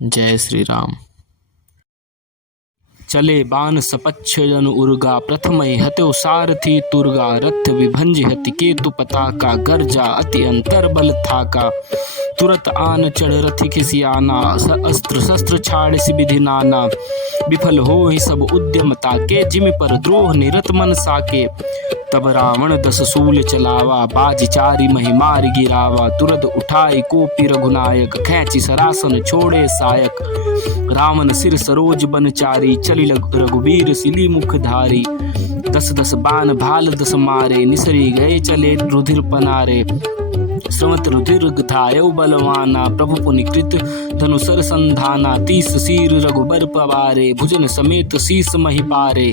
जय श्री राम। चले बान सपच्छ जन उर्गा, प्रथम हत्यो सारथी तुर्गा। रथ विभंज हति केतु पताका, गर्जा अति अंतर बल थाका। तुरत आन चढ़ रथि खिसियाना, अस्त्र शस्त्र छाड़ सि विधि नाना। विफल हो ही सब उद्यम ताके, जिमि पर द्रोह निरत मन साके। तब रावण दस सूल चलावा, बाज चारि महि मारि गिरावा। तुरत उठाई कोपि रघुनायक, खैंचि सरासन छोड़े सायक। रावण सिर सरोज बन चारी, चली रघुबीर सिली मुख धारी। दस दस बाण भाल दस मारे, निसरी गए चले रुधिर पनारे। स्रवत रुधिर धायौ बलवाना, प्रभु पुनि कृत धनुसर संधाना। 30 सीर रघुबर पवारे, भुजन समेत शीस महि पारे।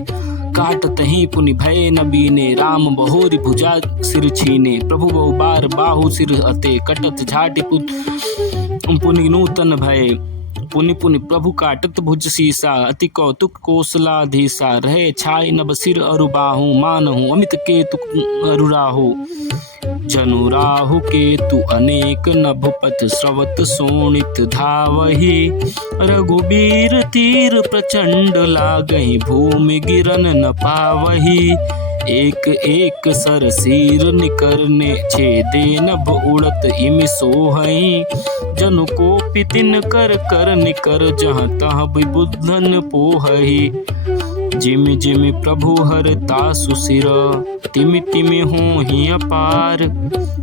काटत ही पुनि भय न बीने, राम बहोरि भुजा सिर छीने। प्रभु बहु बार बाहु सिर अते, कटत झाटि पुनि नूतन भय। पुनि पुनि प्रभु काटत भुज सीसा, अति कौतुक कोसलाधीसा। रहे छाई नभ सिर अरु बाहु, मानहु अमित केतु अरु राहु। जनु राहु केतु अनेक, नभपत स्रवत शोणित धावहि। रघुबीर तीर प्रचंड लागहि, भूमि गिरन न पावहि। एक एक सर सीर निकरने, छेदे नभ उड़त इमि सोहहि। जनु कोपि तिन कर कर निकर, जहाँ तहाँ विबुधन पोहहि। जिमि जिमि प्रभु हरतासु सिर, तिमि तिमि होहि अपार।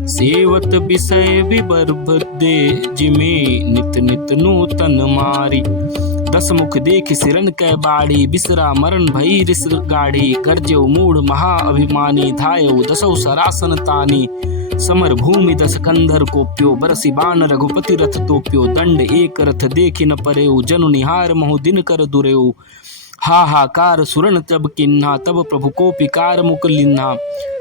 सेवत विषय विबर्भ दे, जिमि नित नित नूतन मारी। 10 मुख देख सिरन कै बाड़ी, बिसरा मरण भई रिस गाढ़ी। गर्जौ मूढ़ महा अभिमानी, धायौ दसौ सरासन तानी। समर भूमि 10 कंधर कोप्यो, बरसी बाण रघुपति रथ तोप्यो। दंड एक रथ देखि न परेउ, जनु निहार महु दिन कर दुरेउ। हाहाकार सुरन तब किन्हा, तब प्रभु को पिकार मुक लिन्हा।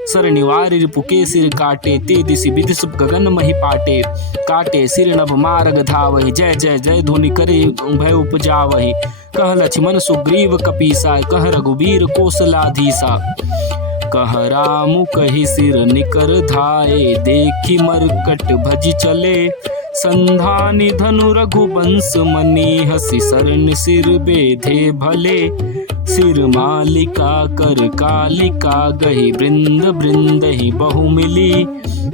सर निवारि रिपु के सिर काटे, ते दिसि विदिस गगन महि पाटे। काटे सिर नभ मारग धावहि, जय जय जय ध्वनि करे भय उपजावहि। कह लक्ष्मण सुग्रीव कपीसा, कह रघुबीर कौशलाधीसा। कह राम कहि सिर निकर धाये, देखि मरकट भजि चले। संधानि धनु रघुवंश मनी, हसि सरन सिर बेधे भले। सिर मालिका कर कालिका, गहि बृंद बृंदहि बहु मिली।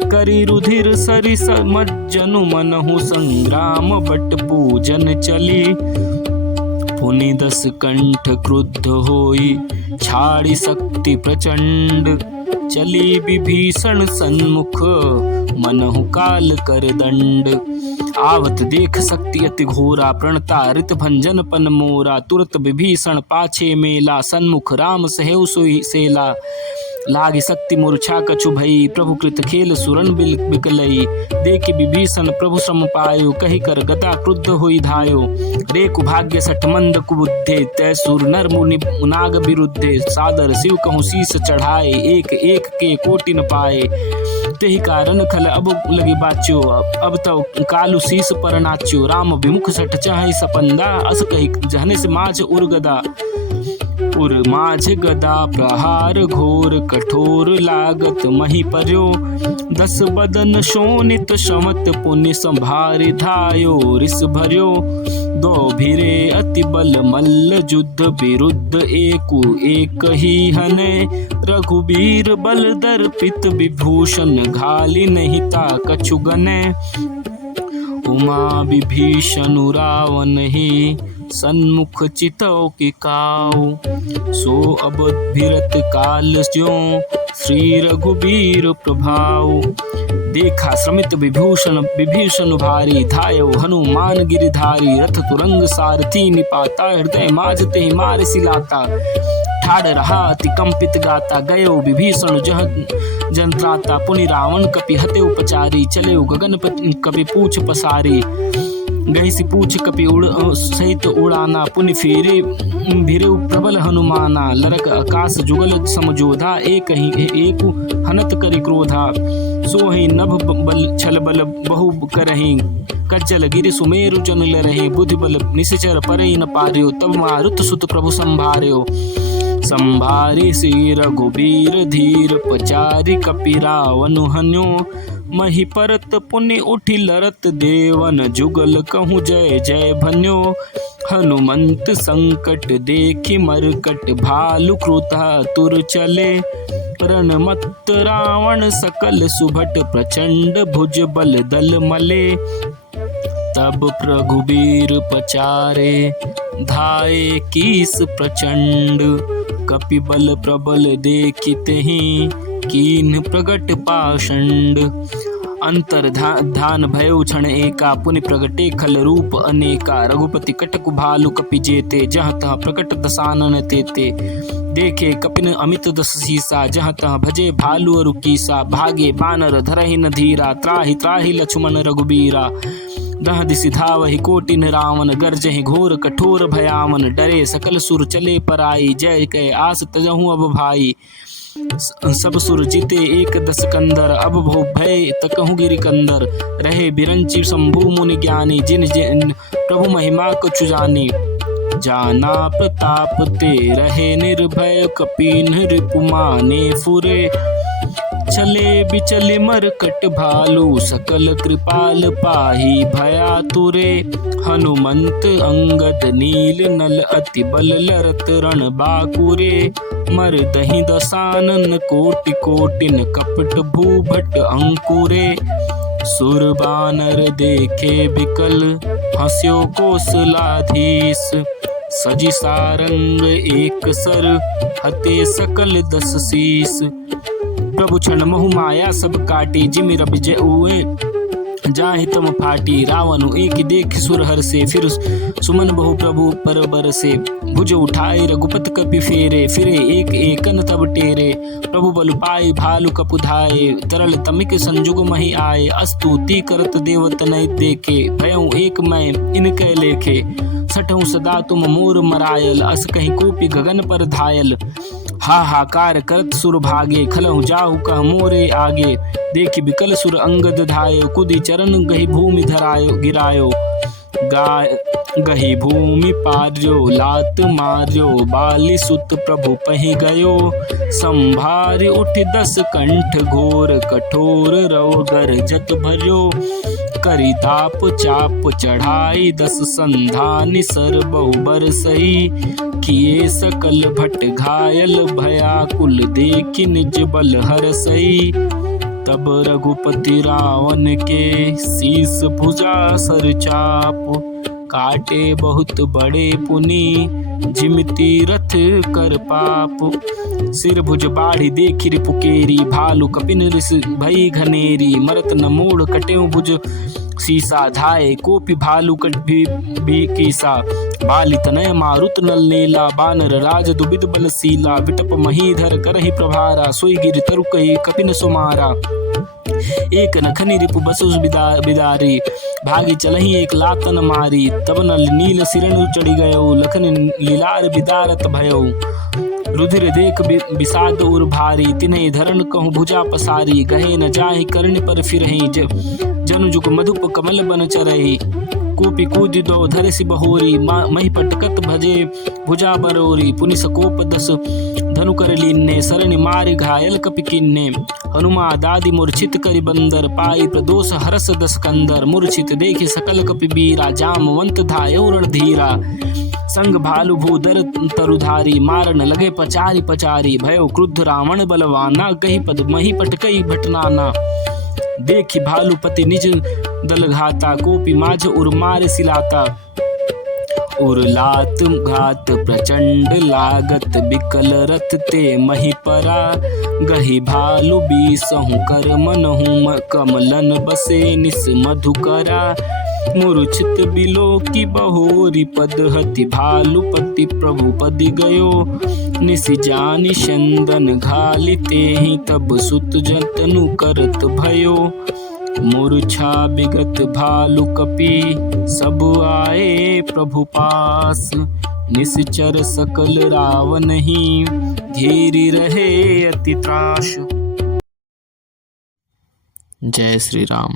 करि रुधिर सरिस मज्जनु, मनहु संग्राम बट पूजन चली। पुनि 10 कंठ क्रुद्ध होई, छाड़ी शक्ति प्रचंड। चली विभीषण सन्मुख, मनहु काल कर दंड। आवत देख शक्ति अति घोरा, प्रणता ऋत भंजन पन मोरा। तुरत विभीषण पाछे मेला, सन्मुख राम सहेउ सोई सेला। लागी शक्ति मूर्छा कछु भई, प्रभु कृत खेल सुरन बिकलई। देखि विभीषण प्रभु श्रम पायो, कहि कर गदा क्रुद्ध होई धायो। रेकु भाग्य सठ मंद कुबुद्धे, तै सुर नर मुनि नाग बिरुद्धे। सादर शिव कहूँ शीस चढ़ाए, एक एक के कोटि न पाए। तेहि कारण खल अब लगी बाच्यो, अब तो कालु शीस पर नाच्यो। राम विमुख सठ चाहि सपंदा, अस कहि जहने से माझ उर्गदा। उर माझ गदा प्रहार घोर, कठोर लागत मही पर्यो। 10 बदन शोणित शमत, पुनि संभारि धायो रिस भर्यो। दो भिरे अति बल मल्ल, युद्ध विरुद्ध एकु एक ही हने। रघुबीर बल दर्पित, विभूषण घाली नहीं ता कछु गने। उमा विभीषण रावण ही, सन्मुख चितौ की काऊ। सो अब भिरत काल ज्यों, श्री रघुबीर प्रभाऊ। देखा श्रमित विभीषण भारी, धायौ हनुमान गिरिधारी। रथ तुरंग सारथी निपाता, हृदय माझ तेहि मार सिलाता। ठाड़ रहा अति कंपित गाता, गयो विभीषण जह जन त्राता। पुनि रावण कपि हते उपचारी, चले गगन कपि पूछ पसारी। गही सी पूछ कपि सहित उड़ाना, पुनि फिरे भिरे प्रबल हनुमाना। लरक आकाश जुगल समझोधा, एक हनत करि क्रोधा। सोहि नभ बल छल बल बहु करहि, कज्जल गिरि सुमेरु जन लरहि। बुद्धि बल निश्चर परई न पार्यो, तब मारुत सुत प्रभु संभार्यो। संभारि श्री रघुबीर धीर, पचारि कपि रावण हन्यो। मही परत पुनि उठी लरत देवन जुगल कहूँ जय जय भन्यो हनुमंत संकट देखी मरकट भालु क्रुता तुर चले रणमत रावण सकल सुभट प्रचंड भुज बल दल मले तब रघुबीर पचारे धाये कीस प्रचंड कपि बल प्रबल देखिते ही कीन प्रगट पाषंड अंतर्धान भयउ क्षण एका पुनि प्रगटे खल रूप अनेका रघुपति कटक भालु कपि जेते जहाँ तहाँ प्रकट दसानन तेते देखे कपिन अमित दस सीसा जहाँ तहाँ भजे भालु अरु कीसा भागे बानर धरहि न धीरा त्राहि त्राहि लक्ष्मण रघुबीरा दह दिशि धावहि कोटिन रावण गर्जहि घोर कठोर भयावन डरे सकल सुर चले पराई जय कह आस तजहु अब भाई सब सुर जीते एक दस कंदर अब भो भय तकहु गिरि कंदर रहे बिरंचि शंभु मुनि ज्ञानी जिन जिन प्रभु महिमा कछु जानी जाना प्रताप ते रहे निर्भय कपीन रिपुमाने फुरे चले बिचले मरकट भालू सकल कृपाल पाही भया तुरे हनुमंत अंगद नील नल अति बल लरत रण बाकुरे मर दही दसानन कोटि कोटिन कपट भूभट अंकुरे सुर बानर देखे बिकल हंस्यो कोसलाधीश सजी सारंग एक सर हते सकल दस शीस प्रभु क्षण महु माया सब काटी जिमि रवि जय जाहि तम फाटी रावण एक देख सुर हर से फिर सुमन बहु प्रभु पर बर से भुज उठाए रघुपत कपि फेरे फिरे एक एकन तब टेरे प्रभु बल पाई भालु कपुधाए तरल तमिक संजुग मही आए अस्तुति करत देवत नहीं देखे भयउ एक मैं इनके लेखे सठहु सदा तुम मोर मरायल अस कहीं कोपी गगन पर धायल हाहाकार करत सुर भागे खलहु जाहु कह मोरे आगे देखि बिकल सुर अंगद धायो कुदी चरण गही भूमि धरायो गिरायो गही भूमि पार्यो लात मार्यो बाली सुत प्रभु पहि गयो संभारि उठ दस कंठ घोर कठोर रवगर जत भर्यो करी ताप चाप चढ़ाई दस संधानि सर बहु बरसई किए सकल भट घायल भयाकुल देखि निज बल हरसई तब रघुपति रावण के शीस भुजा सर चाप काटे बहुत बड़े पुनि जिमती रथ कर पाप सिर भुज बाढ़ी देखि रिपुकेरी भालु कपिन रिस भई घनेरी मरत न मोड़ कटेऊ भुज सीसा धाये कोपि भालु कट भी कीसा बाली तनय मारुत नल नीला बानर राज दुबिद बल सीला विटप महीधर करहि प्रभारा सोई गिर तरु कही कपिन सुमारा एक नखनी रिपु बसुस बिदारी भागी चलही एक लातन मारी तब न नील सिरण चढ़ी गयो लखन लीलार बिदारत भयो रुधिर देख विषाद उर भारी तिन्हे धरण कहूँ भुजा पसारी गहे न जाहि कर्ण पर फिरहि जनु जुग मधुप कमल बन चरहि कोपि कूदि दो धरसि बहोरी मही पटकत भजे भुजा बरोरी पुनि सकोप दस धनु कर लीन्ने सरनि मारि घायल कपि किन्ने हनुमा दादि मूर्छित करि बंदर पाई प्रदोष हरस दस कंदर मूर्छित देखि सकल कपि बीरा जामवंत धायौ रणधीरा संग भालु भूधर तरुधारी मारन लगे पचारी पचारी भयो क्रुद्ध रावण बलवाना कही पद मही पटकई भटनाना देखि भालुपति निज दल घाता कोपि माझ उर मार सिलाता उर लात घात प्रचंड लागत बिकल रथ ते मही परा गही भालु बीसहु कर मनहु कमलन बसे निस मधुकरा मूर्छित बिलो की बहोरी पद हति भालुपति प्रभु पदि गयो निसि जानि चंदन घालिते ही तब सुत जतनु करत भयो मूर्छा बिगत भालु कपि सब आए प्रभु पास निश्चर सकल रावण ही घेरी रहे अति त्रास। जय श्री राम।